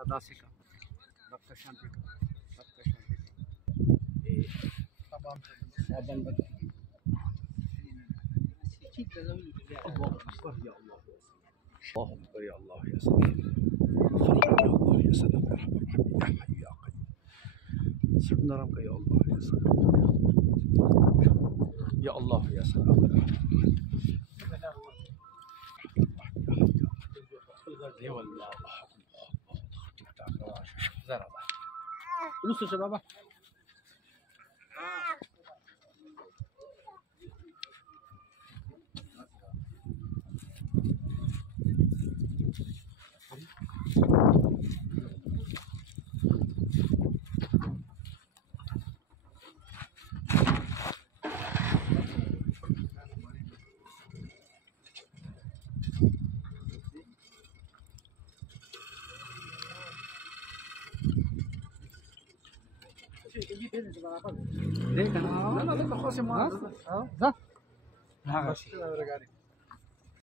दादासी का डॉक्टर शांति का डॉक्टर शांति साबन बता الله أكبر يا الله الله أكبر يا الله يا سلام يا الله يا سلام يا رحمن الرحيم يا حي يا قيوم سبحان ربك يا الله يا سلام يا الله يا سلام يا والله زرعة فلوس شبابه ليه كان لا لا لا خلاص ما ها